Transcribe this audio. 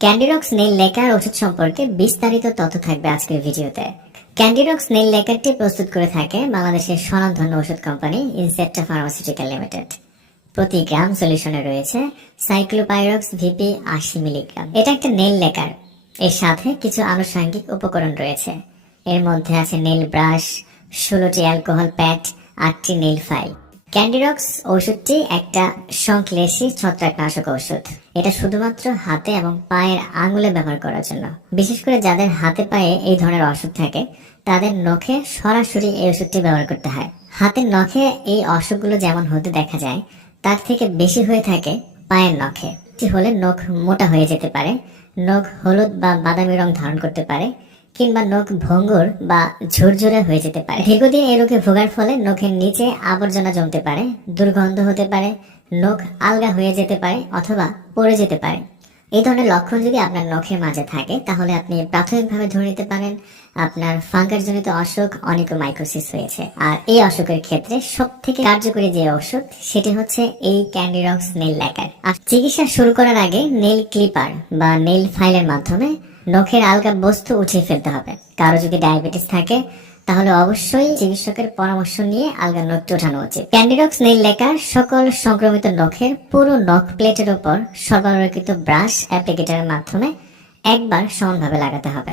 ক্যান্ডিরক্স nail lacquer ওষুধ সম্পর্কে বিস্তারিত তথ্য থাকবে আজকের ভিডিওতে। ক্যান্ডিরক্স নেইল লেকারটি প্রস্তুত করে থাকে বাংলাদেশের স্বনামধন্য ওষুধ কোম্পানি ইনসেপ্টা ফার্মাসিউটিক্যাল লিমিটেড। প্রতি গ্রাম সলিউশনে রয়েছে সাইক্লোপাইরক্স ভিপি আশি মিলিগ্রাম। এটা একটা নেল লেকার এর সাথে কিছু আনুষঙ্গিক উপকরণ রয়েছে। এর মধ্যে আছে নেল ব্রাশ, ষোলোটি অ্যালকোহল প্যাড, আটটি নেল ফাইল। ক্যান্ডিরক্স ওষুধটি একটা সংশ্লেষী ছত্রাকনাশক ওষুধ এটা শুধুমাত্র হাতে এবং পায়ের আঙুলে ব্যবহার করার জন্য। বিশেষ করে যাদের হাতে পায়ে এই ধরনের অসুখ থাকে, তাদের নখে সরাসরি এই ওষুধটি ব্যবহার করতে হয়। হাতের নখে এই অসুখগুলো যেমন হতে দেখা যায়, তার থেকে বেশি হয়ে থাকে পায়ের নখে। হলে নখ মোটা হয়ে যেতে পারে, নখ হলুদ বা বাদামি রং ধারণ করতে পারে কিংবা নখ ভঙ্গুর বা ঝুরঝুরে হয়ে যেতে পারে। দীর্ঘদিন এই রোগে ভোগার ফলে নখের নিচে আবর্জনা জমতে পারে, দুর্গন্ধ হতে পারে, নখ আলগা হয়ে যেতে পারে অথবা পড়ে যেতে পারে। এই ধরনের লক্ষণ যদি আপনার নখের মাঝে থাকে, তাহলে আপনি প্রাথমিকভাবে ধরে নিতে পারেন, আপনার ফাঙ্গাসজনিত অসুখ অনিকোমাইকোসিস হয়েছে। আর এই অসুখের ক্ষেত্রে সব থেকে কার্যকরী যে ওষুধ সেটি হচ্ছে এই ক্যান্ডিরক্স নেল ল্যাকার। আর চিকিৎসা শুরু করার আগে নেল ক্লিপার বা নেল ফাইলের মাধ্যমে নখের আলগা বস্তু উঠিয়ে ফেলতে হবে। কারও যদি ডায়াবেটিস থাকে, তাহলে অবশ্যই চিকিৎসকের পরামর্শ নিয়ে আলগা নখটি ওঠানো উচিত। ক্যান্ডিডক্স নীল লেখা সকল সংক্রমিত নখের পুরো নখ প্লেটের উপর সরবরাহকৃত ব্রাশ অ্যাপ্লিকেটারের মাধ্যমে একবার সমানভাবে লাগাতে হবে।